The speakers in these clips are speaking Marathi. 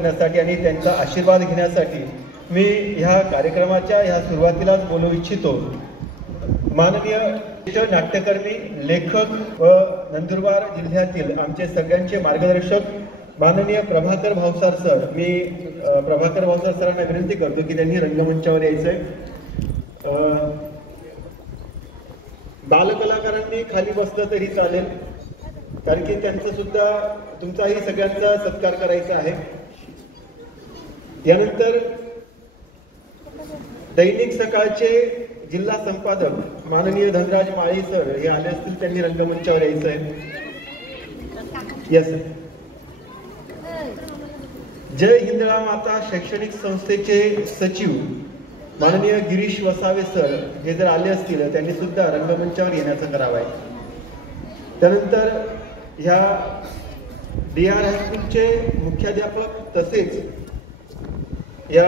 करण्यासाठी आणि त्यांचा आशीर्वाद घेण्यासाठी मी ह्या कार्यक्रमाच्या ह्या सुरुवातीलाच बोलू इच्छितो। माननीय नाट्यकर्मी, लेखक व नंदुरबार जिल्ह्यातील आमचे सगळ्यांचे मार्गदर्शक माननीय प्रभाकर भावसार सर, मी प्रभाकर भावसार सरांना विनंती करतो की त्यांनी रंगमंचावर यायचंय। बालकलाकारांनी खाली बसलं तरी चालेल, कारण की त्यांचं सुद्धा तुमचाही सगळ्यांचा सत्कार करायचा आहे। यानंतर दैनिक सकाळचे जिल्हा संपादक माननीय धनराज माळी सर हे आले असतील, त्यांनी रंगमंचावर यायचं आहे। यस, जय हिंदळा माता शैक्षणिक संस्थेचे सचिव माननीय गिरीश वसावे सर हे जर आले असतील, त्यांनी सुद्धा रंगमंचावर येण्याचं करावं आहे। त्यानंतर ह्या DR हायस्कूलचे मुख्याध्यापक तसेच या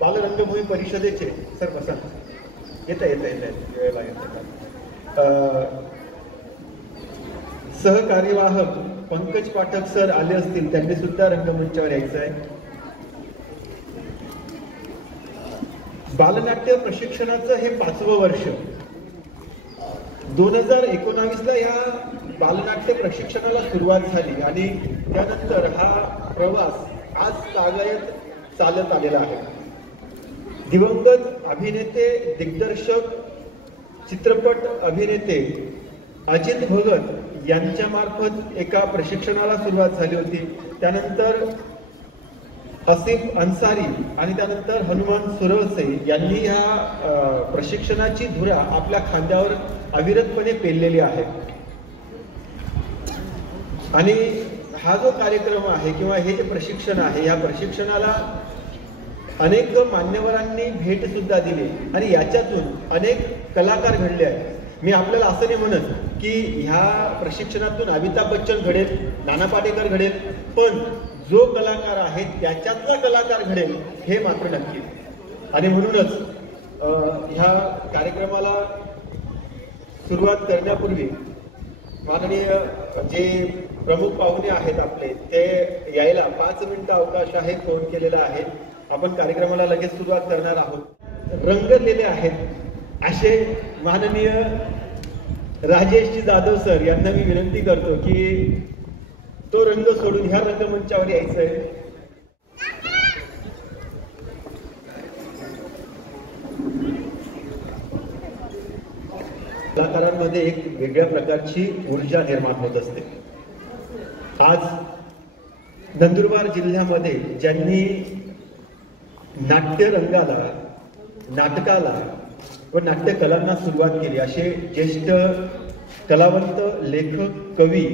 बालरंगभूमी परिषदेचे सर बसा, येता सहकार्यवाहक पंकज पाठक सर आले असतील, त्यांनी सुद्धा रंगमंचावर यायचं आहे। बालनाट्य प्रशिक्षणाचं हे 5वं वर्ष। 2019ला या बालनाट्य प्रशिक्षणाला सुरुवात झाली आणि त्यानंतर हा प्रवास आज तागायत चालत आलेला आहे। दिवंगत अभिनेते, दिग्दर्शक, चित्रपट अभिनेते अजित भगत यांच्या मार्फत एका प्रशिक्षणाला सुरुवात झाली होती। त्यानंतर आसिफ अन्सारी आणि त्यानंतर हनुमान सुरवसे यांनी ह्या प्रशिक्षणाची धुरा आपल्या खांद्यावर अविरतपणे पेललेली आहे। आणि हा जो कार्यक्रम आहे किंवा हे जे प्रशिक्षण आहे, या प्रशिक्षणाला अनेक मान्यवरांनी भेट सुद्धा दिली आणि याच्यातून अनेक कलाकार घडले आहेत। मी आपल्याला असं नाही म्हणत की ह्या प्रशिक्षणातून अमिताभ बच्चन घडेल, नाना पाटेकर घडेल, पण जो कलाकार आहे त्याच्यातला कलाकार घडेल हे मात्र नक्की। आणि म्हणूनच ह्या कार्यक्रमाला सुरुवात करण्यापूर्वी माननीय जे प्रमुख पाहुणे आहेत आपले, ते यायला 5 मिनिटं अवकाश आहे, फोन केलेला आहे। आपण कार्यक्रमाला लगेच सुरुवात करणार आहोत। रंगलेले आहेत असे माननीय राजेशजी जाधव सर यांना मी विनंती करतो की तो रंग सोडून ह्या रंगमंचावर यायचं आहे। कलाकारांमध्ये एक वेगळ्या प्रकारची ऊर्जा निर्माण होत असते। आज नंदुरबार जिल्ह्यामध्ये ज्यांनी नाट्यरंगाला, नाटकाला व नाट्यकलांना सुरुवात केली असे ज्येष्ठ कलावंत, लेखक, कवी,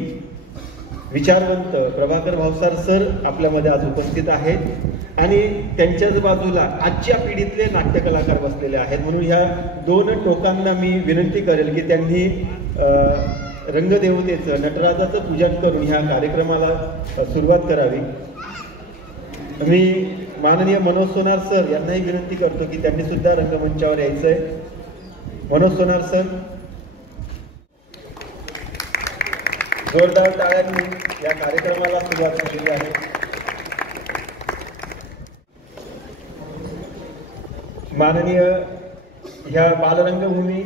विचारवंत प्रभाकर भावसार सर आपल्यामध्ये आज उपस्थित आहेत आणि त्यांच्याच बाजूला आजच्या पिढीतले नाट्यकलाकार बसलेले आहेत। म्हणून ह्या 2 टोकांना मी विनंती करेल की त्यांनी रंगदेवतेचं, नटराजाचं पूजन करून ह्या कार्यक्रमाला सुरुवात करावी। मी माननीय मनोज सोनार सर यांनाही विनंती करतो की त्यांनी सुद्धा रंगमंचावर यायचंय। मनोज सोनार सर, जोरदार टाळ्यांनी या कार्यक्रमाला सुरुवात केलेली आहे। माननीय ह्या बालरंगभूमी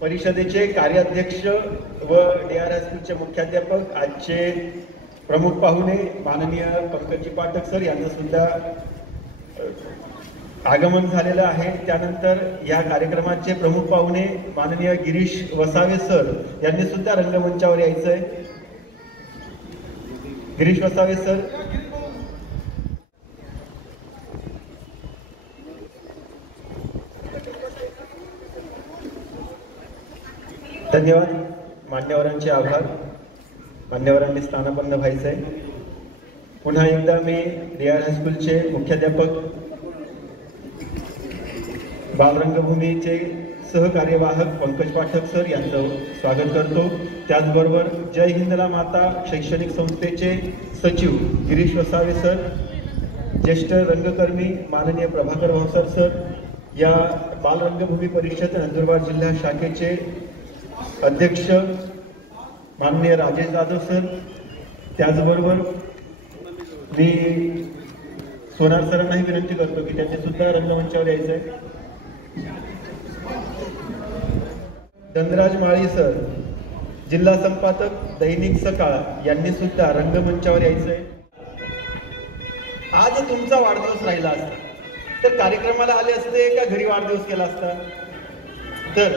परिषदेचे कार्याध्यक्ष व DR हायस्कूलचे मुख्याध्यापक, आजचे प्रमुख पाहुणे माननीय पंकजी पाठक सर यांना सुद्धा आगमन झालेलं आहे। त्यानंतर या कार्यक्रमाचे प्रमुख पाहुणे माननीय गिरीश वसावे सर यांनी सुद्धा रंगमंचावर यायचंय। गिरीश वसावे सर, धन्यवाद। मान्यवरांचे आभार। मान्यवरांनी स्थानापन्न व्हायचंय। पुन्हा एकदा मी DR हायस्कूलचे मुख्याध्यापक, बालरंगभूमीचे सहकार्यवाहक पंकज पाठक सर यांचं स्वागत करतो। त्याचबरोबर जय हिंदला माता शैक्षणिक संस्थेचे सचिव गिरीश वसावे सर, ज्येष्ठ रंगकर्मी माननीय प्रभाकर भावसार सर, या बालरंगभूमी परिषद नंदुरबार जिल्हा शाखेचे अध्यक्ष माननीय राजेश जाधव सर, त्याचबरोबर मी सोनार सरांनाही विनंती करतो की त्यांनी सुद्धा रंगमंचावर यायचं आहे. धनराज माळी सर, जिल्हा संपादक दैनिक सकाळ, यांनी सुद्धा रंगमंचावर यायचंय. आज तुमचा वाढदिवस राहिला असता तर कार्यक्रमाला आले असते का घरी वाढदिवस केला असता? तर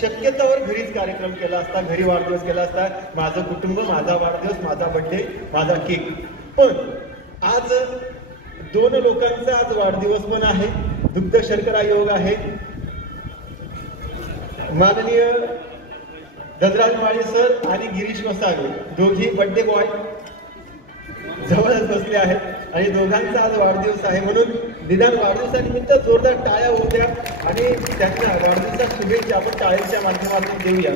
शक्यतावर घरीच कार्यक्रम केला असता, घरी वाढदिवस केला असता. माझं कुटुंब, माझा वाढदिवस, माझा बर्थडे, माझा केक. पण आज दोन लोकांचा आज वाढदिवस पण आहे, दुग्ध शर्करा योग आहे. माननीय धनराज माळी सर आणि गिरीश वसावे दोघी बर्थडे बॉय जवळच बसले आहेत आणि दोघांचा आज वाढदिवस आहे. म्हणून निदान वाढदिवसानिमित्त जोरदार टाळ्या होत्या आणि त्यांना वाढदिवसाच्या शुभेच्छा आपण टाळ्यांच्या माध्यमातून देऊया.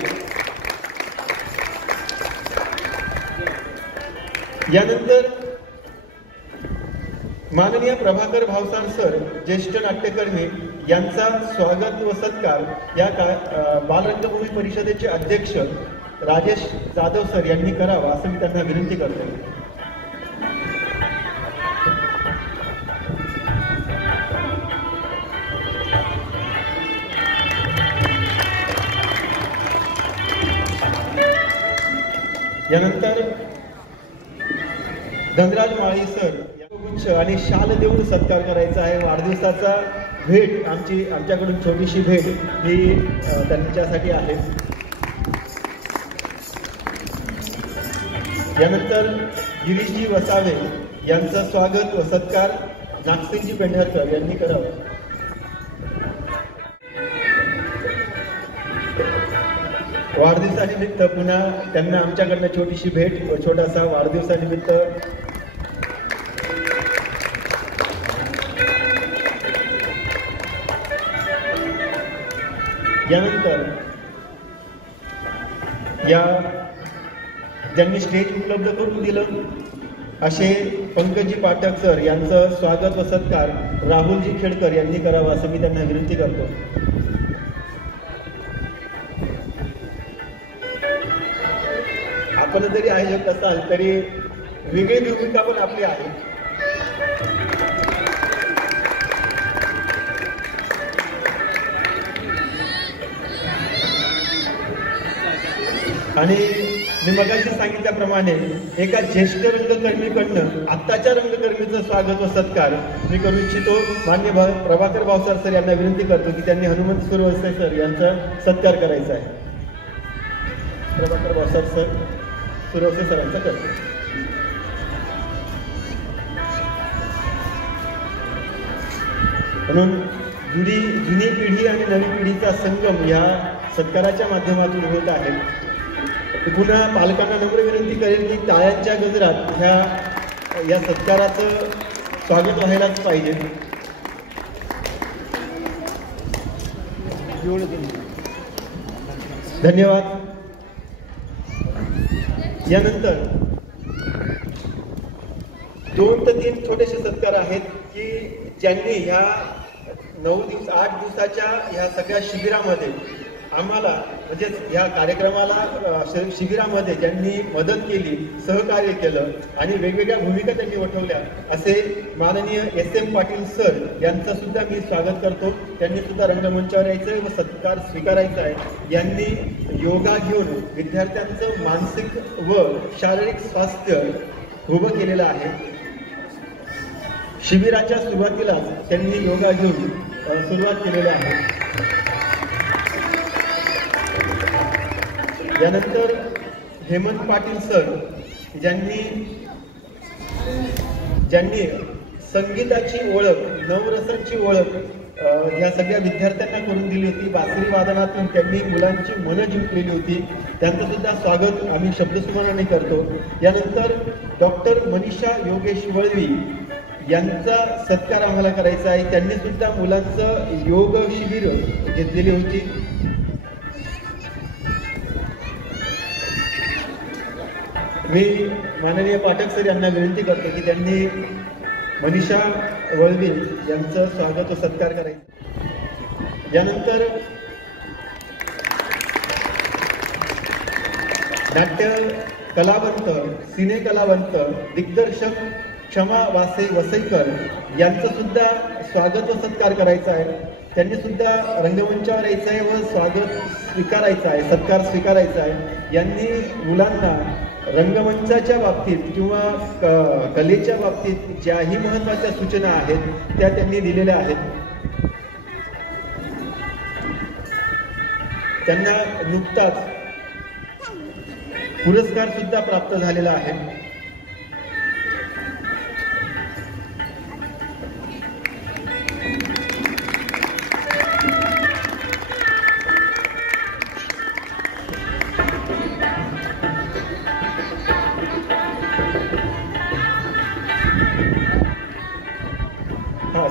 यानंतर माननीय प्रभाकर भावसार सर, ज्येष्ठ नाट्यकर्मी, यांचा स्वागत व सत्कार या बालरंगभूमी परिषदेचे अध्यक्ष राजेश जाधव सर यांनी करावा असं मी त्यांना विनंती करतो. यानंतर धनराज माळी सर गुच्छ आणि शाल देऊन सत्कार करायचा आहे. वाढदिवसाचा भेट आमच्याकडून छोटीशी भेट ही त्यांच्यासाठी आहे. यानंतर गिरीशजी वसावे यांचं स्वागत व सत्कार नागसिंगजी पेंढारकर यांनी करावं. वाढदिवसानिमित्त पुन्हा त्यांना आमच्याकडनं छोटीशी भेट व छोटासा वाढदिवसानिमित्त यानंतर ज्यांनी स्टेज उपलब्ध करून दिलं असे पंकजी पाठक सर यांचं स्वागत व सत्कार राहुलजी खेडकर यांनी करावा असं मी त्यांना विनंती करतो. आपण जरी आयोजक असाल तरी वेगळी भूमिका पण आपली आहे. आणि मी मगाशी सांगितल्याप्रमाणे एका ज्येष्ठ रंगकर्मीकडनं आत्ताच्या रंगकर्मीचं स्वागत व सत्कार मी करू इच्छितो. मान्य प्रभाकर भावसार सर यांना विनंती करतो की त्यांनी हनुमंत सुरवसे सर यांचा सत्कार करायचा आहे. प्रभाकर भावसार सर सुरवसे सरांचा करतो. म्हणून जुनी पिढी आणि नवी पिढीचा संगम या सत्काराच्या माध्यमातून होत आहे. पुन्हा पालकांना नम्र विनंती करेल की टाळ्यांच्या गजरात या सत्काराचं स्वागत व्हायलाच पाहिजे. धन्यवाद. यानंतर 2 ते 3 छोटेसे सत्कार आहेत की ज्यांनी ह्या 8 दिवसाच्या ह्या सगळ्या शिबिरामध्ये आम्हाला म्हणजे ह्या कार्यक्रमाला शिबिरामध्ये ज्यांनी मदत केली, सहकार्य केलं आणि वेगवेगळ्या भूमिका त्यांनी वठवल्या असे माननीय SM पाटील सर यांचं सुद्धा मी स्वागत करतो. त्यांनी सुद्धा रंगमंचावर यायचं व सत्कार स्वीकारायचा आहे. यांनी योगा घेऊन विद्यार्थ्यांचं मानसिक व शारीरिक स्वास्थ्य उभं केलेलं आहे. शिबिराच्या सुरुवातीलाच त्यांनी योगा घेऊन सुरुवात केलेली आहे. यानंतर हेमंत पाटील सर ज्यांनी संगीताची ओळख, नवरसांची ओळख या सगळ्या विद्यार्थ्यांना करून दिली होती. बासरी वादनातून त्यांनी मुलांची मनं जिंकलेली होती. त्यांचं सुद्धा स्वागत आम्ही शब्दसुमनाने करतो. यानंतर डॉक्टर मनीषा योगेश वळवी यांचा सत्कार आम्हाला करायचा आहे. त्यांनी सुद्धा मुलांचं योग शिबिर घेतलेली होती. मी माननीय पाठक सर यांना विनंती करतो की त्यांनी मनीषा वळवी यांचं स्वागत व सत्कार करायचा. यानंतर नाट्य कलावंत, सिने कलावंत, दिग्दर्शक क्षमा वसईकर यांचं सुद्धा स्वागत व सत्कार करायचा आहे. त्यांनी सुद्धा रंगमंचावर यायचं आहे व स्वागत स्वीकारायचं आहे, सत्कार स्वीकारायचा आहे. यांनी मुलांना रंगमंचाच्या बाबतीत किंवा कलेच्या बाबतीत ज्याही महत्त्वाच्या सूचना आहेत त्या त्यांनी दिलेल्या आहेत. त्यांना नुकताच पुरस्कार सुद्धा प्राप्त झालेला आहे.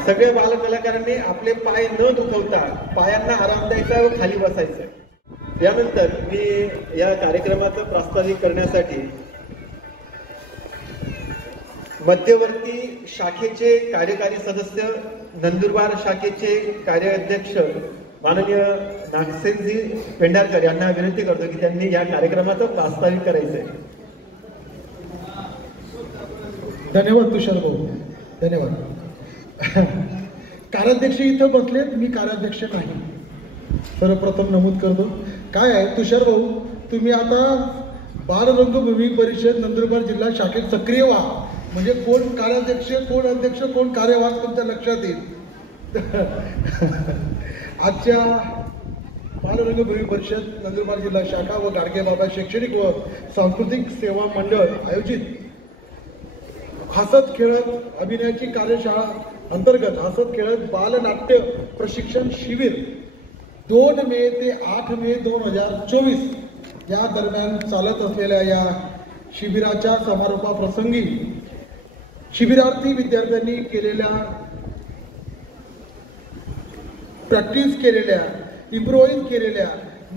सगळ्या बालकलाकारांनी आपले पाय न दुखवता पायांना आराम द्यायचा व खाली बसायचं. त्यानंतर मी या कार्यक्रमाचं प्रास्ताविक करण्यासाठी मध्यवर्ती शाखेचे कार्यकारी सदस्य, नंदुरबार शाखेचे कार्याध्यक्ष माननीय नागसेनजी पेंढारकर यांना विनंती करतो की त्यांनी या कार्यक्रमाचं प्रास्ताविक करायचं आहे. धन्यवाद तुषार भाऊ, धन्यवाद. कार्याध्यक्ष इथं बसलेत, मी कार्याध्यक्ष नाही. सर्वप्रथम नमूद करतो. काय आहे तुषार भाऊ, तुम्ही आता बालरंगभूमी परिषद नंदुरबार जिल्हा शाखेत सक्रिय व्हा. म्हणजे कोण कार्याध्यक्ष, कोण अध्यक्ष, कोण कार्यवाह तुमच्या लक्षात येईल. आजच्या बालरंगभूमी परिषद नंदुरबार जिल्हा शाखा व गाडगेबाबा शैक्षणिक व सांस्कृतिक सेवा मंडळ आयोजित हसत खेळत अभिनयाची कार्यशाळा अंतर्गत हसत खेळत बालनाट्य प्रशिक्षण शिबिर 2 मे ते 8 मे 2024 या दरम्यान चालत असलेल्या या शिबिराच्या समारोपाप्रसंगी शिबिरार्थी विद्यार्थ्यांनी केलेल्या प्रॅक्टिस केलेल्या इम्प्रोवाइज केलेल्या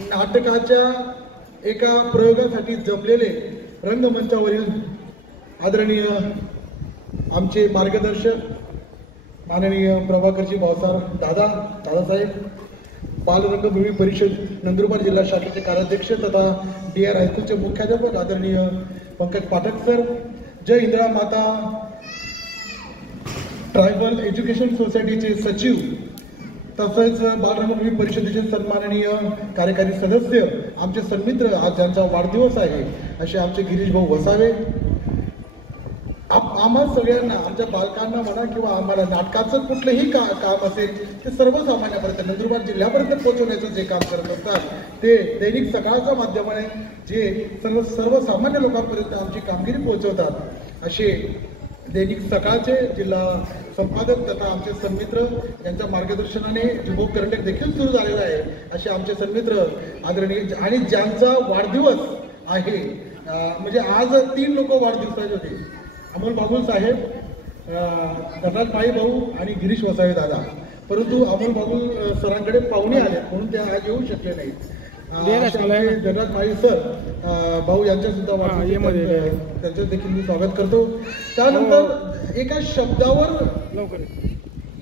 नाटकाच्या एका प्रयोगासाठी जमलेले रंगमंचावरील आदरणीय आमचे मार्गदर्शक माननीय प्रभाकरजी भाऊसाहेब दादासाहेब, बालरंगभूमी परिषद नंदुरबार जिल्हा शाखेचे कार्याध्यक्ष तथा DR हायस्कूलचे मुख्याध्यापक आदरणीय पंकज पाठक सर, जय इंदिरा माता ट्रायबल एज्युकेशन सोसायटीचे सचिव तसेच बालरंगभूमी परिषदेचे सन्माननीय कार्यकारी सदस्य, आमचे सन्मित्र, आज ज्यांचा वाढदिवस आहे असे आमचे गिरीश भाऊ वसावे. आम्हा सगळ्यांना, आमच्या बालकांना म्हणा किंवा आम्हाला नाटकाचं कुठलंही काम असेल ते सर्वसामान्यापर्यंत नंदुरबार जिल्ह्यापर्यंत पोहोचवण्याचं जे काम करत असतात ते दैनिक सकाळच्या माध्यमाने जे सर्वसामान्य लोकांपर्यंत आमची कामगिरी पोहोचवतात असे दैनिक सकाळचे जिल्हा संपादक तथा आमचे सन्मित्र यांच्या मार्गदर्शनाने जुबोब करंडक देखील सुरू झालेला आहे असे आमचे सन्मित्र आदरणीय आणि ज्यांचा वाढदिवस आहे. म्हणजे आज 3 लोक वाढदिवसाचे होते, अमोल बाबुल साहेब, धनराज माळी भाऊ आणि गिरीश वसावे दादा. परंतु अमोल बाबुल सरांकडे पाहुणे आले म्हणून ते आज येऊ शकले नाहीत. धनराज माळी सर भाऊ यांच्या सुद्धा वाढदिवसामध्ये त्यांचं देखील मी स्वागत करतो. त्यानंतर एका शब्दावर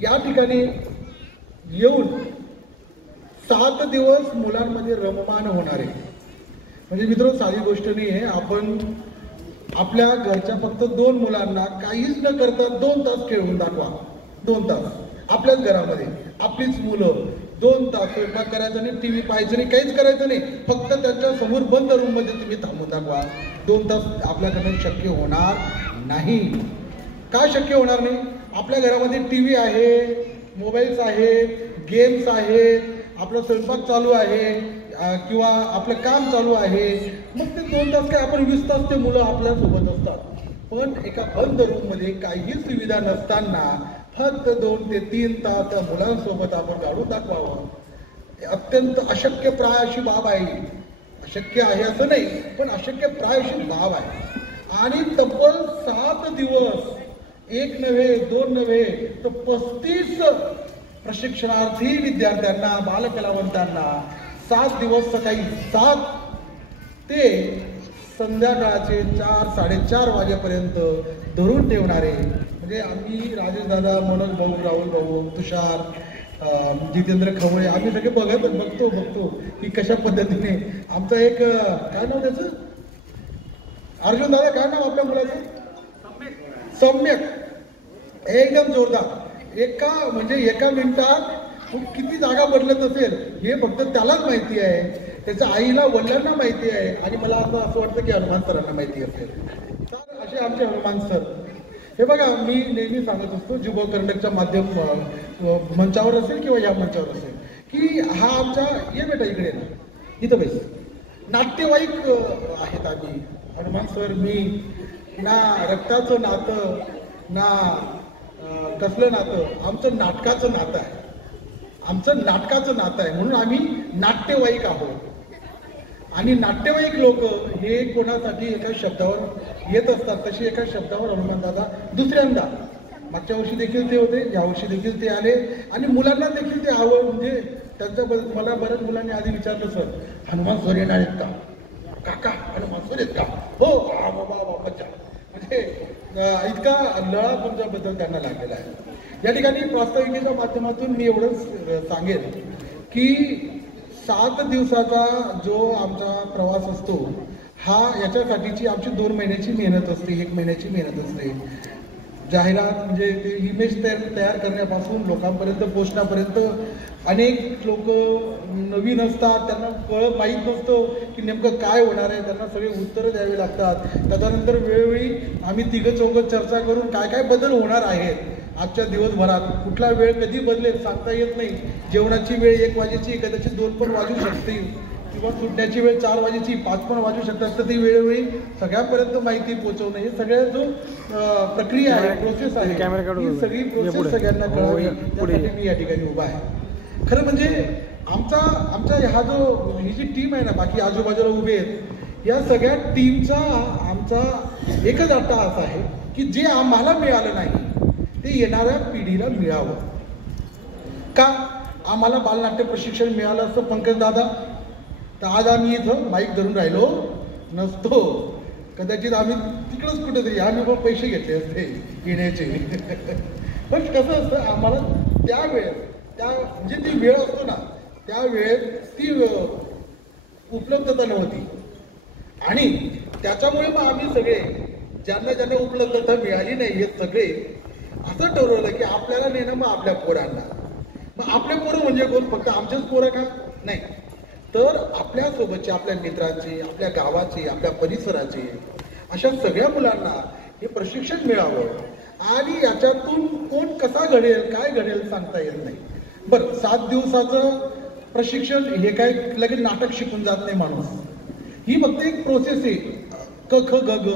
या ठिकाणी येऊन 7 दिवस मुलांमध्ये रममान होणार आहे. म्हणजे मित्र साधी गोष्ट नाही आहे. आपण आपल्या घरच्या फक्त 2 मुलांना काहीच न करता 2 तास खेळवून दाखवा. 2 तास आपल्याच घरामध्ये आपलीच मुलं 2 तास स्वयंपाक करायचं नाही, TV पाहायचं नाही, काहीच करायचं नाही, फक्त त्यांच्या समोर बंद रूममध्ये तुम्ही थांबून दाखवा. 2 तास आपल्याकडून शक्य होणार नाही. का शक्य होणार नाही? आपल्या घरामध्ये TV आहे, मोबाईल्स आहेत, गेम्स आहेत, आपला स्वयंपाक चालू आहे किंवा आपलं काम चालू आहे. मग ते 2 तास काय, आपण 20 तास ते मुलं आपल्यासोबत असतात. पण एका बंद रूममध्ये काहीही सुविधा नसताना फक्त 2 ते 3 तास त्या मुलांसोबत आपण काढून दाखवावं. अत्यंत अशक्य प्राय अशी बाब आहे. अशक्य आहे असं नाही, पण अशक्य प्राय अशी बाब आहे. आणि तब्बल 7 दिवस, 1 नव्हे 2 नव्हे तर 35 प्रशिक्षणार्थी विद्यार्थ्यांना, बालकलावंतांना 7 दिवस सकाळी 7 ते संध्याकाळचे 4-4:30 वाजेपर्यंत धरून ठेवणारे. म्हणजे आम्ही राजेश दादा, मनोज भाऊ, राहुल भाऊ, तुषार, जितेंद्र खवळे आम्ही सगळे बघतो की कशा पद्धतीने आमचा एक काय नाव त्याचं, अर्जुन दादा काय नाव आपल्या मुलाचं, सम्यक, एकदम जोरदार. एका मिनिटात किती जागा बदलत असेल हे फक्त त्यालाच माहिती आहे, त्याच्या आईला वडिलांना माहिती आहे, आणि मला असं वाटतं की हनुमान सरांना माहिती असेल. तर असे आमचे हनुमान सर. हे बघा, मी नेहमी सांगत असतो युवा कर्नाटकच्या माध्यम मंचावर असेल किंवा या मंचावर असेल की हा आमचा, ये बेटा इकडे ना, इथं बेस, नाट्यवाईक आहेत आम्ही. हनुमान सर, मी ना रक्ताचं नातं ना कसलं नातं, आमचं नाटकाचं नातं आहे. आमचं नाटकाचं नातं आहे, म्हणून आम्ही नाट्यवाईक आहोत. आणि नाट्यवाईक लोक हे कोणासाठी एका शब्दावर येत असतात, तशी एका शब्दावर हनुमान दादा दुसऱ्यांदा, मागच्या वर्षी देखील ते होते, या वर्षी देखील ते आले, आणि मुलांना देखील ते आवड. म्हणजे त्यांच्याबद्दल मला बऱ्याच मुलांनी आधी विचारलं, सर हनुमान सर येणार आहेत का, काका हनुमान सर आहेत का? हो, बाबा मज्जा. म्हणजे इतका लळा तुमच्याबद्दल त्यांना लागलेला आहे. या ठिकाणी प्रास्ताविकेच्या माध्यमातून मी एवढंच सांगेन की 7 दिवसाचा जो आमचा प्रवास असतो हा, याच्यासाठीची आमची 2 महिन्याची मेहनत असते, 1 महिन्याची मेहनत असते. जाहिरात म्हणजे ते इमेज तयार करण्यापासून लोकांपर्यंत पोहोचण्यापर्यंत अनेक लोक नवीन असतात, त्यांना माहीत नसतं की नेमकं काय होणार आहे, त्यांना सगळे उत्तरं द्यावी लागतात. त्याच्यानंतर वेळोवेळी आम्ही 3-4 चर्चा करून काय काय बदल होणार आहेत आजच्या दिवसभरात, कुठला वेळ कधी बदलेल सांगता येत नाही. जेवणाची वेळ 1 वाजेची, कदाचित 2 पण वाजू शकते, किंवा सुटण्याची वेळ 4 वाजेची, 5 पण वाजू शकतात. तर ती वेळोवेळी सगळ्यापर्यंत माहिती पोहोचवणं, हे सगळ्या जो प्रक्रिया आहे, प्रोसेस आहे, ही सगळी प्रोसेस सगळ्यांना कळावी, त्यासाठी मी या ठिकाणी उभा आहे. खरं म्हणजे आमचा ही जी टीम आहे ना, बाकी आजूबाजूला उभे आहेत, या सगळ्या टीमचा आमचा एकच अट्टाहास आहे की जे आम्हाला मिळालं नाही ते येणाऱ्या पिढीला मिळावं. का आम्हाला बालनाट्य प्रशिक्षण मिळालं असतं पंकज दादा, तर आज आम्ही इथं माईक धरून राहिलो नसतो. कदाचित आम्ही तिकडंच कुठेतरी आम्ही पण पैसे घेतले असते येण्याचे. पण कसं असतं, आम्हाला म्हणजे ती वेळ असतो ना, त्या वेळेत ती उपलब्धता नव्हती, आणि त्याच्यामुळे मग आम्ही सगळे ज्यांना उपलब्धता मिळाली नाही, हे सगळे असं ठरवलं की आपल्याला नेणं मग आपल्या पोरांना. मग आपले पोरं म्हणजे कोण, फक्त आमचेच पोरं का? नाही, तर आपल्यासोबतचे, आपल्या मित्रांचे, आपल्या गावाचे, आपल्या परिसराचे, अशा सगळ्या मुलांना हे प्रशिक्षण मिळावं. आणि याच्यातून कोण कसा घडेल, काय घडेल सांगता येत नाही. बरं, 7 दिवसाचं प्रशिक्षण हे काय लगेच नाटक शिकून जात नाही माणूस. ही फक्त एक प्रोसेस आहे. क ख ग ग,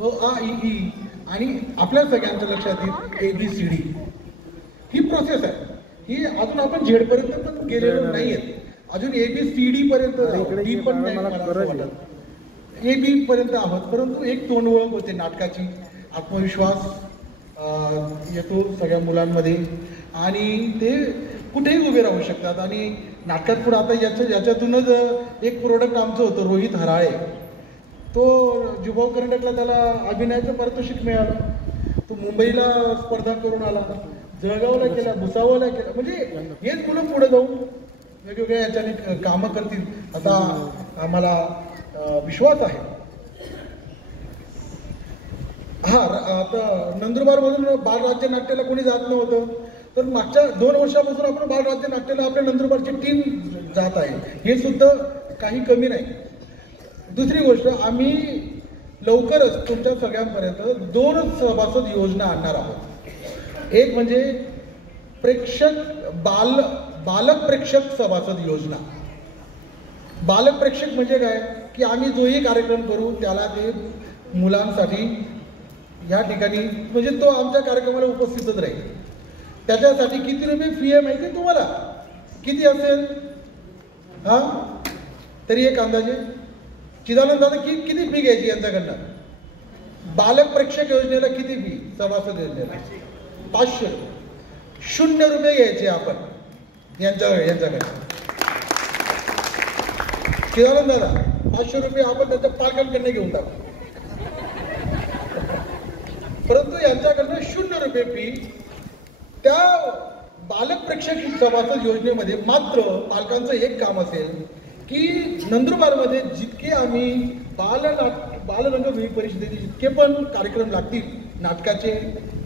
अ आ इ ई, आणि आपल्या सगळ्यांच्या लक्षात येईल ABCD. ही प्रोसेस आहे. ही अजून आपण झेडपर्यंत पण गेलेलो नाहीये, अजून ABCD पर्यंत, डी पण नाही मला असं वाटत, AB पर्यंत आहोत. परंतु एक तोंडओळख होते नाटकाची, आत्मविश्वास येतो सगळ्या मुलांमध्ये, आणि ते कुठेही उभे राहू शकतात. आणि नाटकात पुढे आता याच्यातूनच एक प्रोडक्ट आमचं होतं, रोहित हराळे, तो युवा कर्नाटकला त्याला अभिनयाचं पारितोषिक मिळालं. तो मुंबईला स्पर्धा करून आला, जळगावला केला, भुसावळला केला. म्हणजे हेच मुलं पुढे जाऊन वेगवेगळ्या याच्याने कामं करतील असा आम्हाला विश्वास आहे. हा, आता नंदुरबारमधून बालराज्य नाट्याला कोणी जात नव्हतं, तर मागच्या 2 वर्षापासून आपण बालराज्य नाट्याला आपल्या नंदुरबारची टीम जात आहे, हे सुद्धा काही कमी नाही. दुसरी गोष्ट, आम्ही लवकरच तुमच्या सगळ्यांपर्यंत 2 सभासद योजना आणणार आहोत. एक म्हणजे बालक प्रेक्षक सभासद योजना. बालक प्रेक्षक म्हणजे काय की आम्ही जोही कार्यक्रम करू त्याला ते मुलांसाठी या ठिकाणी, म्हणजे तो आमच्या कार्यक्रमाला उपस्थितच राहील. त्याच्यासाठी किती रुपये फी आहे माहिती आहे तुम्हाला? किती असेल? हा, तरी एक अंदाजे चिदानंद दादा किती फी घ्यायची यांच्याकडनं? बालक प्रेक्षक योजनेला किती फी? सभासद योजनेला 500. 0 रुपये घ्यायचे आपण यांच्याकडे. चिदानंद दादा 500 रुपये आपण त्याच्या पालकांकडनं घेऊन टाकू. परंतु यांच्याकडनं 0 रुपये फी. त्या बालक प्रेक्षक सभासद योजनेमध्ये मात्र पालकांचं एक काम असेल की नंदुरबारमध्ये जितके आम्ही बालरंगभूमी परिषदेचे जितके पण कार्यक्रम लागतील नाटकाचे,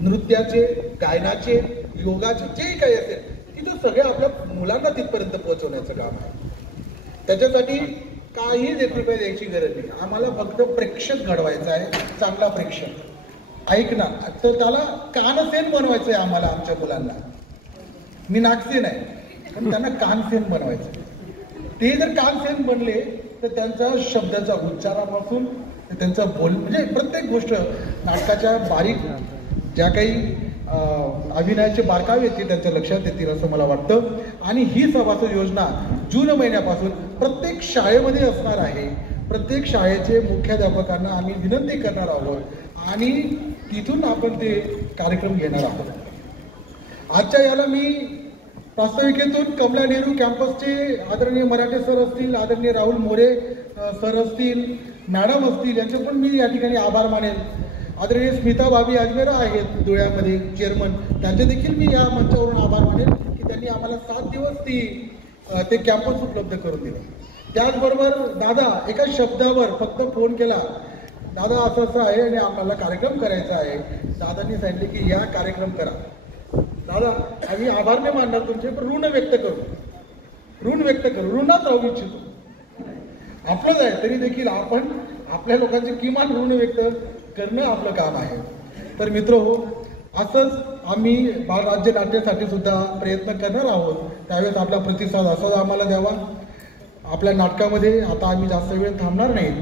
नृत्याचे, गायनाचे, योगाचे, जेही काही असेल तिथं सगळे आपल्या मुलांना तिथपर्यंत पोहोचवण्याचं काम आहे. त्याच्यासाठी काहीच ₹1 द्यायची गरज नाही. आम्हाला फक्त प्रेक्षक घडवायचा आहे, चांगला प्रेक्षक ऐकणार. तर त्याला कानसेन बनवायचं आहे आम्हाला. आमच्या मुलांना, मी नागसेन आहे पण त्यांना कानसेन बनवायचं. ते जर कानसेन बनले तर त्यांचा शब्दाचा उच्चारापासून त्यांचा बोल म्हणजे प्रत्येक गोष्ट नाटकाच्या बारीक ज्या काही अभिनयाचे बारकावे येतील त्यांच्या लक्षात येतील असं मला वाटतं. आणि ही सभासद योजना जून महिन्यापासून प्रत्येक शाळेमध्ये असणार आहे. प्रत्येक शाळेचे मुख्याध्यापकांना आम्ही विनंती करणार आहोत आणि तिथून आपण ते कार्यक्रम घेणार आहोत. आजच्या याला मी प्रास्ताविकेतून कमला नेहरू कॅम्पसचे आदरणीय मराठे सर असतील, आदरणीय राहुल मोरे सर असतील, मॅडम असतील, यांचे पण मी या ठिकाणी आभार मानेल. आदरणीय स्मिता भाभी अजमेरा आहेत धुळ्यामध्ये चेअरमन, त्यांचे देखील मी या मंचावरून आभार मानेल की त्यांनी आम्हाला 7 दिवस ते कॅम्पस उपलब्ध करून दिले. त्याचबरोबर दादा एका शब्दावर फक्त फोन केला, दादा असं असं आहे आणि आम्हाला कार्यक्रम करायचा आहे. दादांनी सांगितले की या कार्यक्रम करा. दादा आम्ही आभार नाही मानणार तुमचे, पण ऋण व्यक्त करू, ऋणात राहू इच्छितो. आपलंच आहे तरी देखील आपण आपल्या लोकांचे किमान ऋण व्यक्त करणं आपलं काम आहे. तर मित्र हो, असंच आम्ही बालराज्य नाट्यासाठी सुद्धा प्रयत्न करणार आहोत. त्यावेळेस आपला प्रतिसाद असाच आम्हाला द्यावा. आपल्या नाटकामध्ये आता आम्ही जास्त वेळ थांबणार नाही.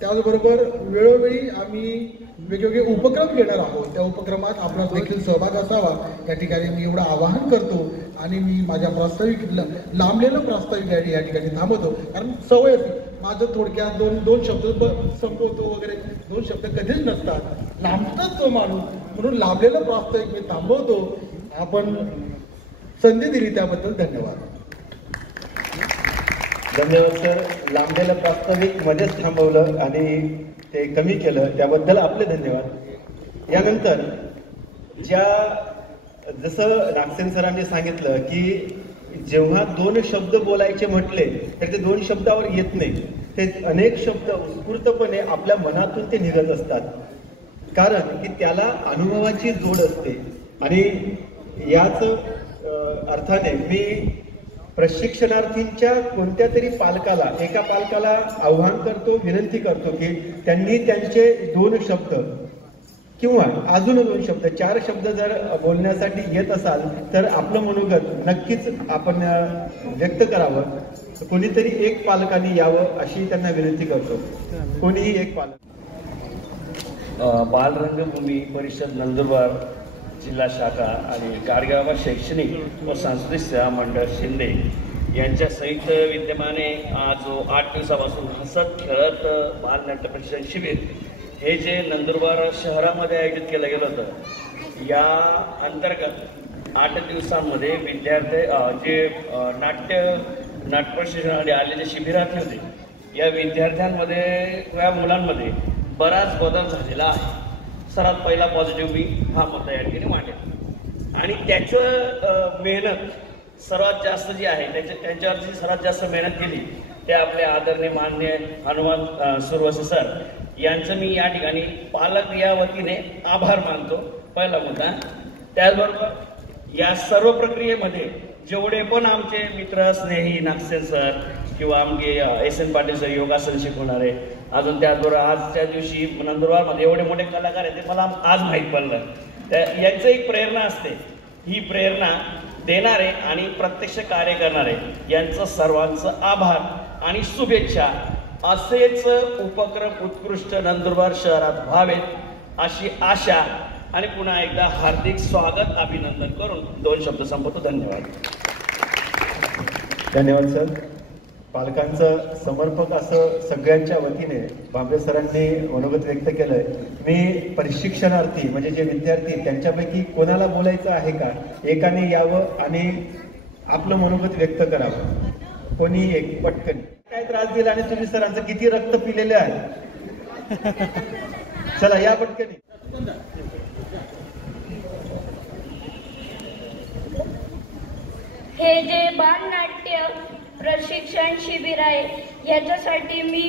त्याचबरोबर वेळोवेळी आम्ही वेगवेगळे उपक्रम घेणार आहोत. त्या उपक्रमात आपला देखील सहभाग असावा या ठिकाणी मी एवढं आवाहन करतो. आणि मी माझ्या लांबलेलं प्रास्ताविक या ठिकाणी थांबवतो, कारण सवय असते माझं थोडक्यात दोन शब्द संपवतो वगैरे, 2 शब्द कधीच नसतात, लांबतच तो माणूस, म्हणून लांबलेलं प्रास्ताविक मी थांबवतो. आपण संधी दिली त्याबद्दल धन्यवाद. धन्यवाद सर. लांबलेलं प्रास्ताविक मध्येच थांबवलं आणि ते कमी केलं त्याबद्दल आपले धन्यवाद. यानंतर जसं नागसेन सरांनी सांगितलं की जेव्हा 2 शब्द बोलायचे म्हटले तर ते 2 शब्दावर येत नाही, ते अनेक शब्द उत्स्फूर्तपणे आपल्या मनातून ते निघत असतात, कारण की त्याला अनुभवाची जोड असते. आणि याच अर्थाने मी प्रशिक्षणार्थींच्या कोणत्या तरी एका पालकाला आव्हान करतो, विनंती करतो की त्यांनी त्यांचे 2 शब्द किंवा अजून 2 शब्द 4 शब्द जर बोलण्यासाठी येत असाल तर आपलं मनोगत नक्कीच आपण व्यक्त करावं. कोणीतरी एक पालकांनी यावं अशी त्यांना विनंती करतो. कोणीही एक पालक. बालरंगभूमी परिषद नंदुरबार जिल्हा शाखा आणि गारगाव शैक्षणिक व सांस्कृतिक सेवा मंडळ शिंदे यांच्या संयुक्त विद्यमाने आज 8 दिवसापासून हसत खेळत बालनाट्य प्रशिक्षण शिबिर हे जे नंदुरबार शहरामध्ये आयोजित केलं गेलं होतं, या अंतर्गत 8 दिवसांमध्ये विद्यार्थी जे नाट्य प्रशिक्षणासाठी आलेले शिबिरार्थी होते, या विद्यार्थ्यांमध्ये किंवा मुलांमध्ये बराच बदल झालेला आहे. सर्वात पहिला पॉझिटिव्ह मी हा मुद्दा या ठिकाणी मांडेल. आणि त्याचं मेहनत सर्वात जास्त जी आहे त्यांच्यावरची सर्वात जास्त मेहनत केली ते आपले आदरणीय मान्य हनुमान सुरवसे सर यांचं मी या ठिकाणी पालक या वतीने आभार मानतो. पहिला मुद्दा. त्याचबरोबर या सर्व प्रक्रियेमध्ये जेवढे पण आमचे मित्र स्नेही नागसेन सर किंवा आमचे SN पाटील सर योगासन शिकवणारे, अजून त्याचबरोबर आजच्या दिवशी नंदुरबारमध्ये एवढे मोठे कलाकार आहेत ते मला आज माहीत पडलं. यांचं एक प्रेरणा असते, ही प्रेरणा देणारे आणि प्रत्यक्ष कार्य करणारे यांचं सर्वांचं आभार आणि शुभेच्छा. असेच उपक्रम उत्कृष्ट नंदुरबार शहरात व्हावेत अशी आशा आणि पुन्हा एकदा हार्दिक स्वागत अभिनंदन करून 2 शब्द संपवतो. धन्यवाद. धन्यवाद सर. पालकांचं समर्पक असं सगळ्यांच्या वतीने भांबरे सरांनी मनोगत व्यक्त केलंय. मी प्रशिक्षणार्थी म्हणजे जे विद्यार्थी त्यांच्यापैकी कोणाला बोलायचं आहे का, एकाने यावं आणि आपलं मनोगत व्यक्त करावं. कोणी एक पटकन काय त्रास दिला आणि तुम्ही सरांचं किती रक्त पिलेले आहे. चला या पटकनी. हे जे बालनाट्य प्रशिक्षण शिबिर आहे याच्यासाठी मी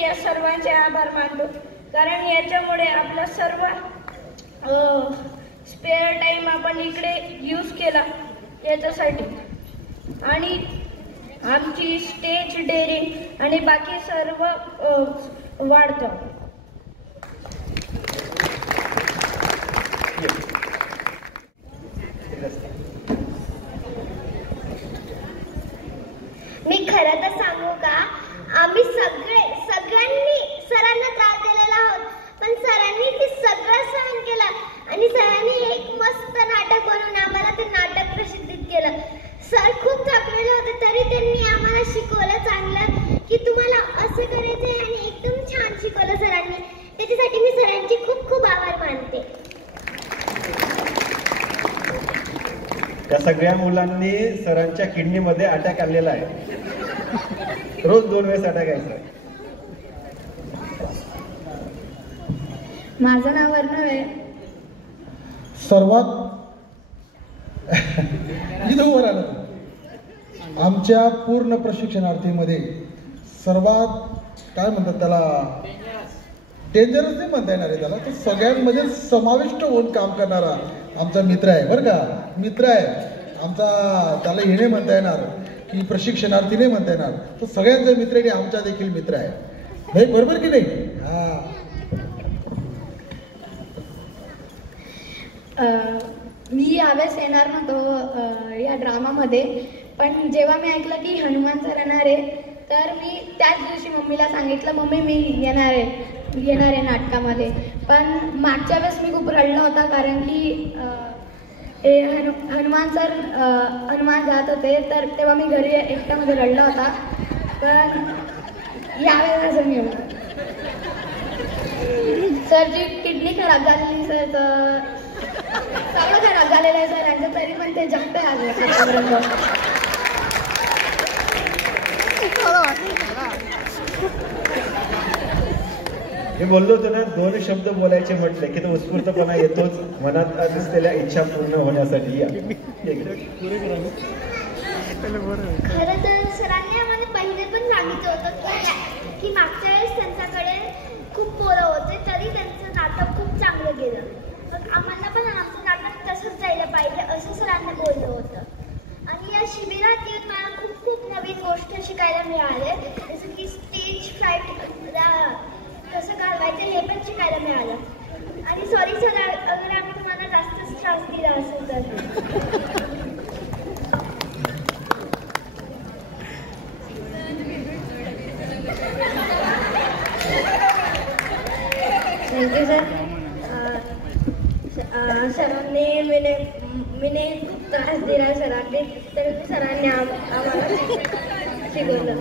या सर्वांचे आभार मानतो. कारण याच्यामुळे आपला सर्व स्पेअर टाईम आपण इकडे यूज केला याच्यासाठी, आणि आमची स्टेज डेअरिंग आणि बाकी सर्व वाढतं. मी खरं तर सांगू का, आम्ही सगळ्यांनी सरांना त्रास दिलेला आहोत, पण सरांनी ते सगळं सहन केलं आणि सरांनी एक मस्त नाटक बनवून आम्हाला ते नाटक प्रसिद्धित केलं. सर खूप थकलेले होते तरी त्यांनी आम्हाला शिकवलं चांगलं की तुम्हाला असं करायचंय आणि एकदम छान शिकवलं सरांनी. त्याच्यासाठी मी सरांची खूप खूप आभार मानते. त्या सगळ्या मुलांनी सरांच्या किडनीमध्ये अटॅक आणलेला आहे. रोज 2 वेळेस अटॅक यायचा. माझं नाव अर्णव आहे. सर्वात इथं उभं राहिलं. आमच्या पूर्ण प्रशिक्षणार्थीमध्ये सर्वात काय म्हणतात त्याला, डेंजरस नाही म्हणता येणार आहे त्याला, तो सगळ्यांमध्ये समाविष्ट होऊन काम करणारा आमचा मित्र आहे. बरं का, मित्र आहे आमचा. त्याला येणे म्हणता येणार की प्रशिक्षणार्थी नाही म्हणता येणार, तो सगळ्यांचा मित्र आणि आमचा देखील मित्र आहे. नाही बरोबर की नाही? हा. मी यावेळेस येणार नव्हतो या ड्रामामध्ये, पण जेव्हा मी ऐकलं की हनुमान सर येणार आहे तर मी त्याच दिवशी मम्मीला सांगितलं, मम्मी मी येणार आहे नाटकामध्ये. पण मागच्या वेळेस मी खूप रडला होता कारण की हनुमान जात होते, तर तेव्हा मी घरी एकट्यामध्ये रडला होता. पण यावेळेस असं मी होतं. सरची किडनी खराब झालेली, सर सगळं खराब झालेलं आहे सर यांचं, तरी पण ते जगत आहे. मी बोललो होतो ना, 2 शब्द बोलायचे म्हटले की तो उत्स्फूर्तपणा येतोच मनात असलेल्या इच्छा पूर्ण होण्यासाठी. खरं तर सरांनी आम्हाला पहिले पण सांगितलं होतं की मागच्या वेळेस त्यांच्याकडे खूप पोरं होते तरी त्यांचं नाटक खूप चांगलं गेलं, मग आम्हाला पण आमचं नाटक तसंच जायला पाहिजे असं सरांनी बोललं होतं. आणि या शिबिरात येऊन मला खूप खूप नवीन गोष्ट शिकायला मिळाले, जसं की स्टेज फ्राईट कसं घालवायचं हे पण शिकायला मिळालं. आणि सॉरी सर अगर आम्ही तुम्हाला जास्तच त्रास दिला असेल तर. Thank you sir. सरांनी मैंने खूप त्रास दिला सरांनी, तर सरांनी आम्हाला शिकवलं.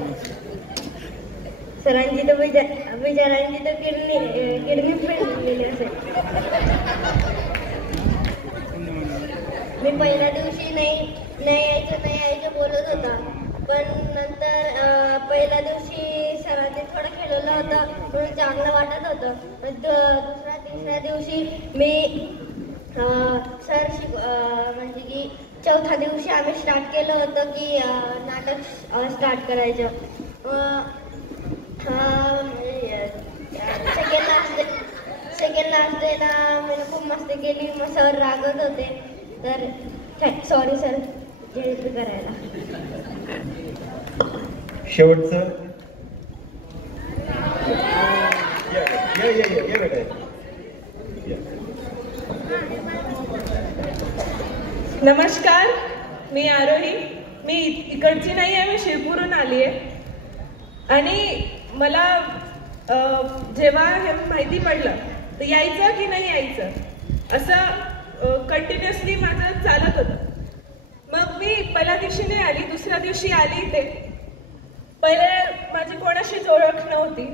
सरांची तर विचारांची तर किडनी फेडलेली असेल. मी पहिल्या दिवशी नाही यायचं बोलत होता, पण नंतर पहिल्या दिवशी सरांनी थोडं खेळवलं होतं म्हणून चांगलं वाटत होतं. तिसऱ्या दिवशी मी म्हणजे की चौथ्या दिवशी आम्ही स्टार्ट केलं होतं की नाटक स्टार्ट करायचं. सेकंड लास्ट डेला मी खूप मस्ती केली, मग सर रागत होते, तर सॉरी सर जे करायला. शेवटचं नमस्कार, मी आरोही. मी इकडची नाही आहे, मी शिरपूरहून आली आहे. आणि मला जेव्हा हे माहिती पडलं तर यायचं की नाही यायचं असं कंटिन्युअसली माझं चालत होतं. मग मी पहिल्या दिवशी नाही आली, दुसऱ्या दिवशी आली. इथे पहिले माझी कोणाशीच ओळख नव्हती,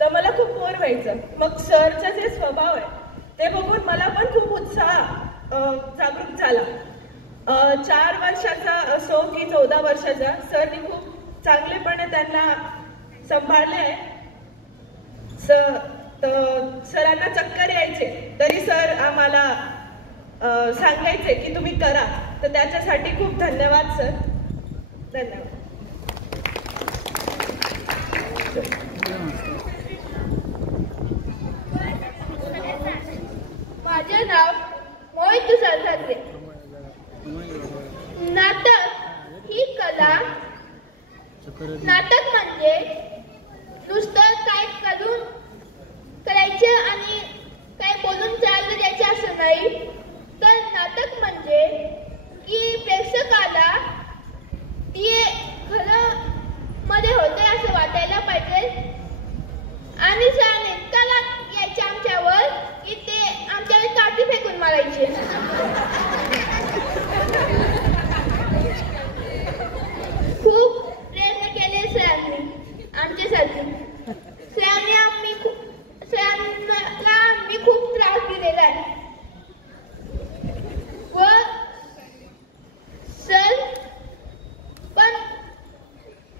तर मला खूप बोर व्हायचं. मग सरचा जे स्वभाव आहे ते बघून मला पण खूप उत्साह जागृत झाला. 4 वर्षाचा असो की 14 वर्षाचा, सरनी खूप चांगलेपणे त्यांना सांभाळले आहे. सरांना चक्कर यायचे तरी सर आम्हाला सांगायचे की तुम्ही करा, तर त्याच्यासाठी खूप धन्यवाद सर. धन्यवाद. माझे नाव मोहित तुषार साखरे. नाटक ही कला, नाटक म्हणजे नुसतं काय करायचे आणि काय बोलून चाललं द्यायचे असं नाही, तर नाटक म्हणजे की प्रेक्षकाला ती खरं मध्ये होते असं वाटायला पाहिजे आणि सरांनी कला यायचे आमच्यावर की ते आमच्यावर काठी फेकून मारायचे. खूप प्रयत्न केले सरांनी आमच्यासाठी. सरांना आम्ही खूप त्रास दिलेला आहे व सर पण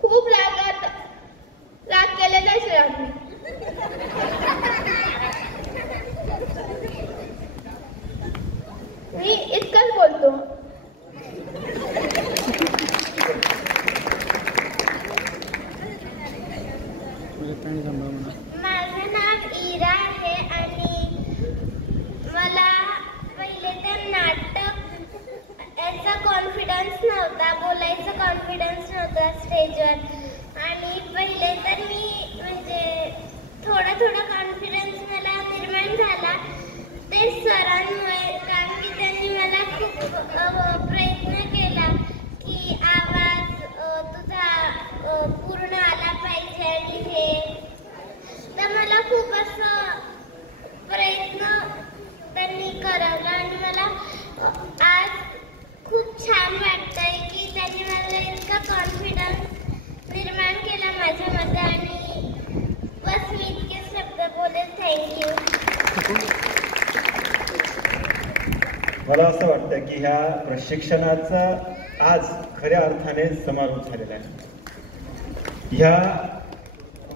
खूप राग केलेला आहे सरांनी. मी इतकंच बोलतो. माझं नाव इरा आहे आणि मला पहिले तर नाटक याचा कॉन्फिडन्स नव्हता, बोलायचा कॉन्फिडन्स नव्हता स्टेजवर. आणि पहिले तर मी म्हणजे थोडा कॉन्फिडन्स मला निर्माण झाला ते सरांमुळे, कारण की त्यांनी मला खूप प्रयत्न केला की आवाज तुझा पूर्ण आला पाहिजे आणि हे, तर मला खूप असं प्रयत्न त्यांनी करवला आणि मला आज खूप छान वाटतंय की त्यांनी मला इतका कॉन्फिडन्स निर्माण केला माझ्यामध्ये. आणि बस मी इतके शब्द बोलेल. थँक्यू. मला असं वाटतं की ह्या प्रशिक्षणाचा आज खऱ्या अर्थाने समारोप झालेला आहे. ह्या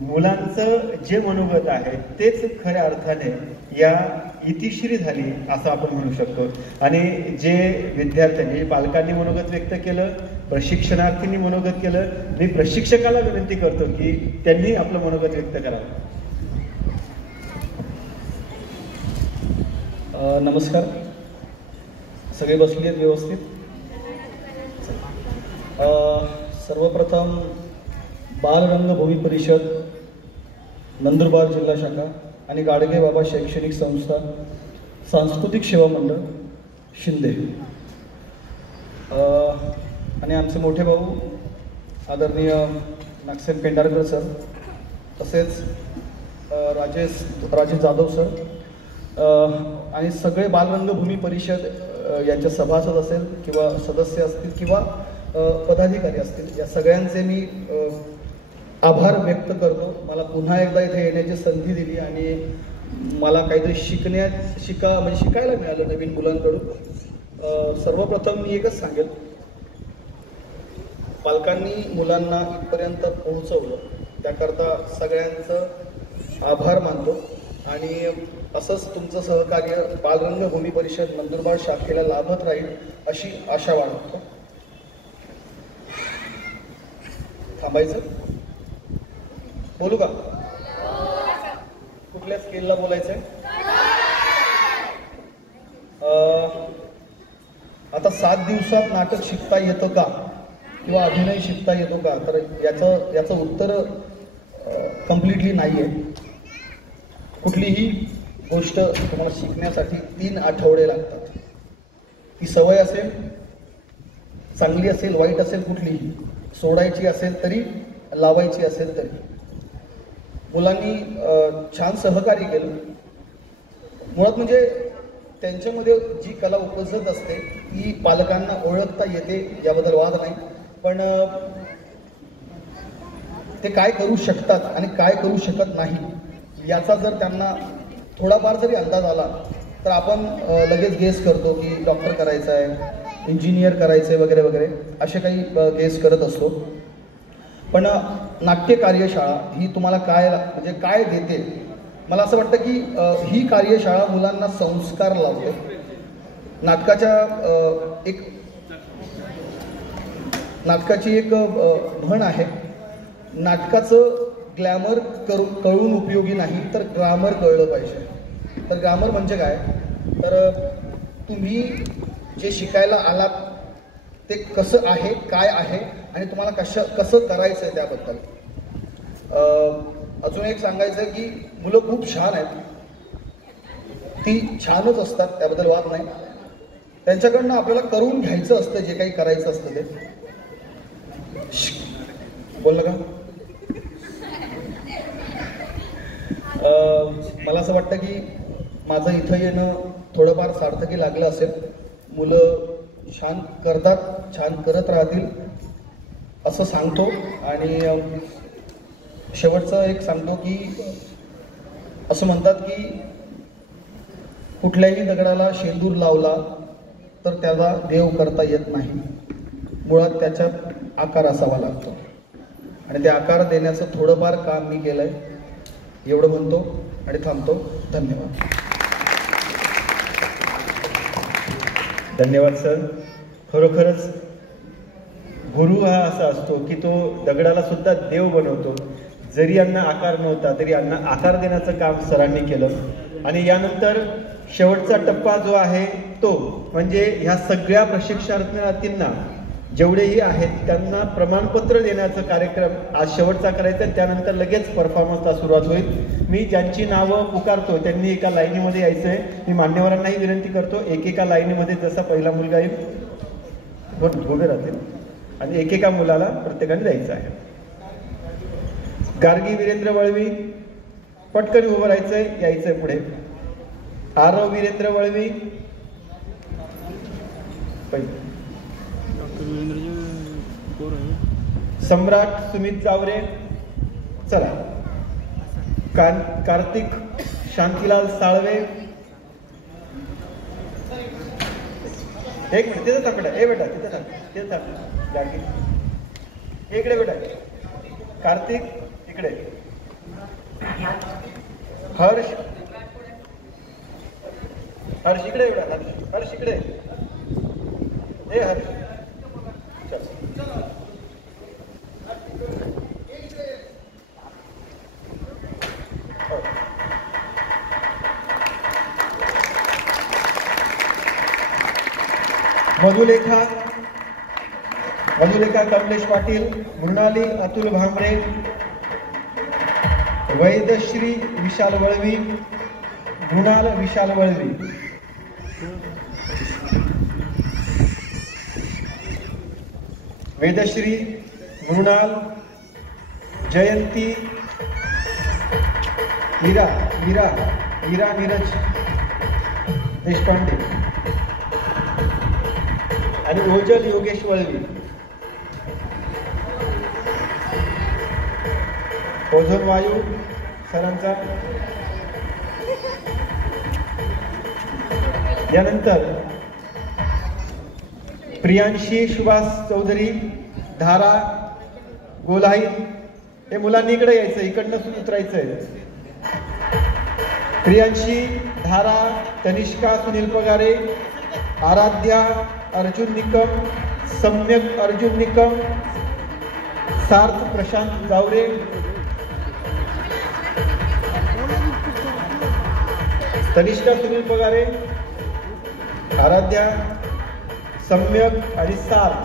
मुलांचं जे मनोगत आहे तेच खऱ्या अर्थाने या इतिश्री झाली असं आपण म्हणू शकतो. आणि जे विद्यार्थ्यांनी पालकांनी मनोगत व्यक्त केलं, प्रशिक्षणार्थींनी मनोगत केलं, मी प्रशिक्षकाला विनंती करतो की त्यांनी आपलं मनोगत व्यक्त करावं. नमस्कार, सगळे बसले आहेत व्यवस्थित. सर्वप्रथम बालरंगभूमी परिषद नंदुरबार जिल्हा शाखा आणि गाडगे बाबा शैक्षणिक संस्था सांस्कृतिक सेवा मंडळ शिंदे आणि आमचे मोठे भाऊ आदरणीय नागसेन पेंढारकर सर, तसेच राजेश जाधव सर आणि सगळे बालरंगभूमी परिषद यांचे सभासद असेल किंवा सदस्य असतील किंवा पदाधिकारी असतील, या सगळ्यांचे मी आभार व्यक्त करतो. मला पुन्हा एकदा इथे येण्याची संधी दिली आणि मला काहीतरी शिकायला मिळालं नवीन मुलांकडून. सर्वप्रथम मी एकच सांगेल, पालकांनी मुलांना इथपर्यंत पोहोचवलं त्याकरता सगळ्यांचं आभार मानतो आणि असंच तुमचं सहकार्य बालरंगभूमी परिषद नंदुरबार शाखेला लाभत राहील अशी आशा बाळगतो. थांबायचं? बोलू का? कुठल्या स्केलला बोलायचंय? आता 7 दिवसात नाटक शिकता येतं का किंवा अभिनय शिकता येतो का, तर याचं उत्तर कम्प्लिटली नाही आहे. कुठलीही गोष्ट तुम्हाला शिकण्यासाठी 3 आठवडे लागतात. ती सवय असेल, चांगली असेल, वाईट असेल, कुठलीही सोडायची असेल तरी, लावायची असेल तरी. मुलांनी छान सहकार्य केलं. मुळात म्हणजे त्यांच्यामध्ये जी कला उपजत असते ती पालकांना ओळखता येते, याबद्दल वाद नाही. पण ते काय करू शकतात आणि काय करू शकत नाही याचा जर त्यांना थोडाफार जरी अंदाज आला तर आपण लगेच गेस करतो की डॉक्टर करायचं आहे, इंजिनियर करायचं आहे वगैरे वगैरे असे काही गेस करत असतो. पण नाट्य कार्यशाळा ही तुम्हाला काय देते? मला असं वाटतं की ही कार्यशाळा मुलांना संस्कार लावते. नाटकाची एक म्हण आहे, नाटकाचं ग्लॅमर कळून उपयोगी नाही, तर ग्रामर कळलं पाहिजे. तर ग्रामर म्हणजे काय? तर तुम्ही जे शिकायला आलात ते कसं आहे, काय आहे आणि तुम्हाला कसं करायचं आहे त्याबद्दल. अजून एक सांगायचं की मुलं खूप छान आहेत, ती छानच असतात, त्याबद्दल वाद नाही. त्यांच्याकडनं आपल्याला करून घ्यायचं असतं जे काही करायचं असतं ते. बोललं का? मला असं वाटतं की माझं इथं येणं थोडंफार सार्थकी लागलं असेल. मुलं छान करतात, छान करत राहतील असं सांगतो. आणि शेवटचं एक सांगतो की असं म्हणतात की कुठल्याही दगडाला शेंदूर लावला तर त्याला देव करता येत नाही, मुळात त्याच्यात आकार असावा लागतो आणि ते आकार देण्याचं थोडंफार काम मी केलंय. एवढं म्हणतो आणि थांबतो. धन्यवाद. धन्यवाद सर. खरोखरच गुरु हा असा असतो की तो दगडाला सुद्धा देव बनवतो. जरी यांना आकार नव्हता तरी यांना आकार देण्याचं काम सरांनी केलं. आणि यानंतर शेवटचा टप्पा जो आहे तो म्हणजे ह्या सगळ्या प्रशिक्षणार्थींना जेवढेही आहेत त्यांना प्रमाणपत्र देण्याचा कार्यक्रम आज शेवटचा करायचा. त्यानंतर लगेच परफॉर्मन्सला सुरुवात होईल. मी ज्यांची नावं पुकारतो त्यांनी एका लाईनीमध्ये यायचं आहे. मी मान्यवरांनाही विनंती करतो एकेका लाईनीमध्ये, जसा पहिला मुलगा येईल उभे राहतील आणि एकेका मुलाला प्रत्येकाने द्यायचं आहे. गार्गी वीरेंद्र वळवी पटकन उभं राहायचंय, यायचंय पुढे. आरव वीरेंद्र वळवी, सम्राट सुमित जावरे, चला. कार्तिक शांतीलाल साळवे, एक मिनिट तिथं थांबा. ए बेटा तिथं थांब, तिथं थांब. गार्गी इकडे बेटा. कार्तिक इकडे. हर्ष इकडे बेटा. हर्ष इकडे. हे हर्ष चल. मधुलेखा कमलेश पाटील, मृणाली अतुल भांबरे, वैदश्री विशाल वळवी, मृणाल विशाल वळवी, वेदश्री, मृणाल, जयंती, मीरा नीरज देशपांडे आणि ओजल योगेश वळवी. ओझोन वायू सरांचा. यानंतर प्रियांशी सुभाष चौधरी, धारा गोलाई. हे मुलांनी इकडे यायचं, इकडनं उतरायचंय. प्रियांशी, धारा, तनिष्का सुनील पगारे, आराध्या अर्जुन निकम, सम्यक अर्जुन निकम, सार्थ प्रशांत जावरे, तनिष्का सुनील पगारे, आराध्या, सम्यक आणि सार्थ.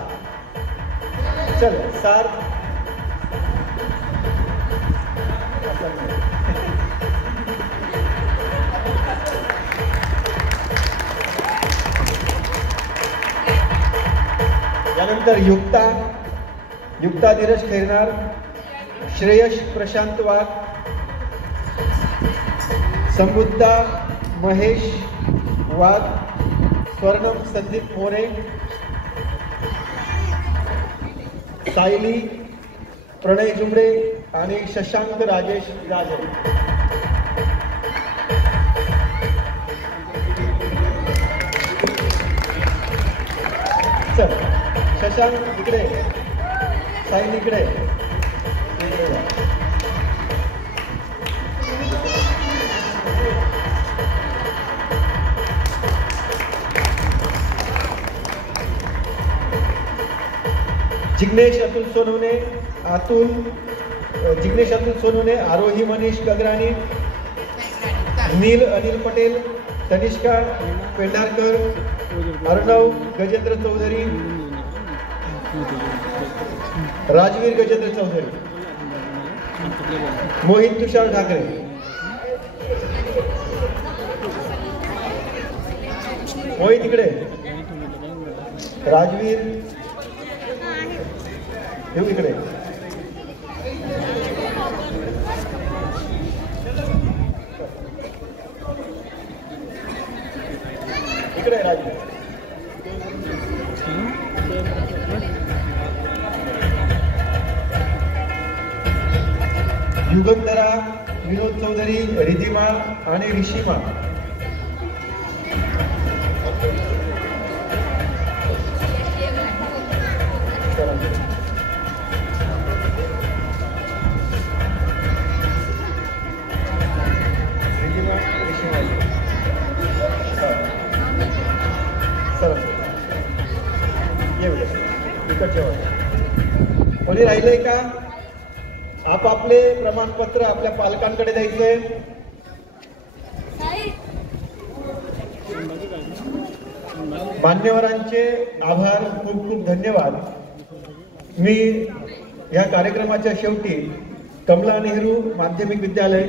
चल सार्थ. यानंतर युक्ता धीरज खैरनार, श्रेयश प्रशांत वाघ, समृद्धा महेश वाघ, स्वर्णम संदीप मोरे, सायली प्रणय जुमडे आणि शशांक राजेश राजे. चल शशांक इकडे, सायली इकडे. जिग्नेश अतुल सोनवणे, आरोही मनीष गगराणी, नील अनिल पटेल, तनिष्का पेंढारकर, अर्णव गजेंद्र चौधरी, राजवीर गजेंद्र चौधरी, मोहित तुषार ठाकरे, मोहित इकडे, राजवीर येऊ इकडे, इकडे राजवीर, युगंधरा विनोद चौधरी, रिधिमा आणि ऋषिमा, कोणी राहिलंय का? आपापले प्रमाणपत्र आपल्या पालकांकडे द्यायचंय. मान्यवरांचे आभार, खूप खूप धन्यवाद. मी या कार्यक्रमाच्या शेवटी कमला नेहरू माध्यमिक विद्यालय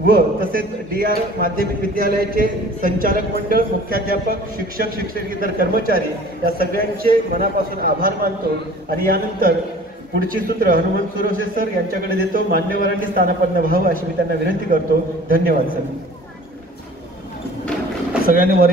व तसेच DR माध्यमिक विद्यालयाचे संचालक मंडळ, मुख्याध्यापक, शिक्षक, शिक्षकेतर कर्मचारी या सगळ्यांचे मनापासून आभार मानतो आणि यानंतर पुढची सूत्र हनुमंत सुरवसे सर यांच्याकडे देतो. मान्यवरांनी स्थानापन्न व्हावं अशी मी त्यांना विनंती करतो. धन्यवाद सर. सगळ्यांनी वर